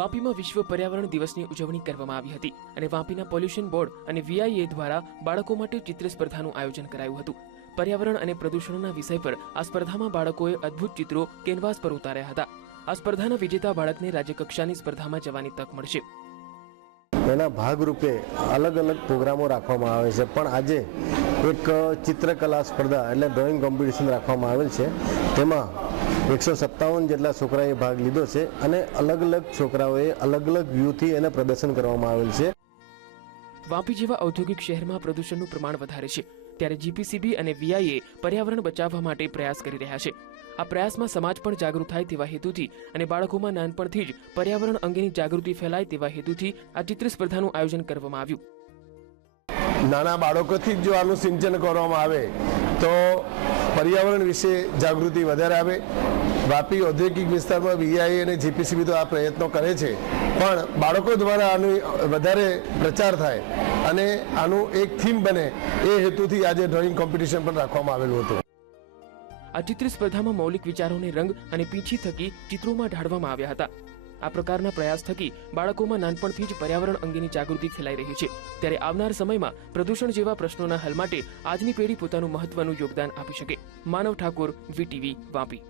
વાપીમાં વિશ્વ પર્યાવરણ દિવસની ઉજવણી કરવામાં આવી હતી અને વાપીના પોલ્યુશન બોર્ડ અને વીઆઈએ દ્વારા બાળકો માટે ચિત્ર સ્પર્ધાનું આયોજન કરાયું હતું. પર્યાવરણ અને પ્રદૂષણના વિષય પર આ સ્પર્ધામાં બાળકોએ અદ્ભુત ચિત્રો કેનવાસ પર ઉતાર્યા હતા. આ સ્પર્ધાના વિજેતા બાળકને રાજ્યકક્ષાની સ્પર્ધામાં જવાની તક મળશે. એના ભાગરૂપે અલગ અલગ પ્રોગ્રામો રાખવામાં આવે છે. પણ આજે એક ચિત્રકલા સ્પર્ધા એટલે ડ્રોઈંગ કોમ્પિટિશન રાખવામાં આવેલ છે. તેમાં એકસો સત્તાવન જેટલા છોકરાએ ભાગ લીધો છે અને અલગ અલગ છોકરાઓએ અલગ અલગ વ્યૂથી એને પ્રદર્શન કરવામાં આવેલ છે. વાપી જેવા ઔદ્યોગિક શહેરમાં પ્રદૂષણનું પ્રમાણ વધારે છે. ત્યારે જીપીસીબી અને વીઆઈએ પર્યાવરણ બચાવવા માટે પ્રયાસ કરી રહ્યા છે. આ પ્રયાસમાં સમાજ પણ જાગૃત થાય તેવા હેતુથી અને બાળકોમાં નાનપણથી જ પર્યાવરણ અંગેની જાગૃતિ ફેલાય તેવા હેતુથી આ ચિત્ર સ્પર્ધાનું આયોજન કરવામાં આવ્યું. નાના બાળકોથી જ જો આનું સિંચન કરવામાં આવે તો પર્યાવરણ વિશે જાગૃતિ વધારે આવે. વાપી ઔદ્યોગિક વિસ્તારમાં વીઆઈ અને જીપીસીબી તો આ પ્રયત્નો કરે છે. પણ બાળકો દ્વારા આનું વધારે પ્રચાર થાય અને આનું એક થીમ બને એ હેતુથી આજે ડ્રોઈંગ કોમ્પિટિશન પણ રાખવામાં આવેલું હતું. આ ચિત્ર સ્પર્ધામાં મૌલિક વિચારોને રંગ અને પીંછી થકી ચિત્રોમાં ઢાળવામાં આવ્યા હતા. આ પ્રકારના પ્રયાસ થકી બાળકોમાં નાનપણથી જ પર્યાવરણ અંગેની જાગૃતિ ફેલાઈ રહી છે. ત્યારે આવનાર સમયમાં પ્રદૂષણ જેવા પ્રશ્નોના હલ માટે આજની પેઢી પોતાનું મહત્વનું યોગદાન આપી શકે. માનવ ઠાકોર, વીટીવી, વાપી.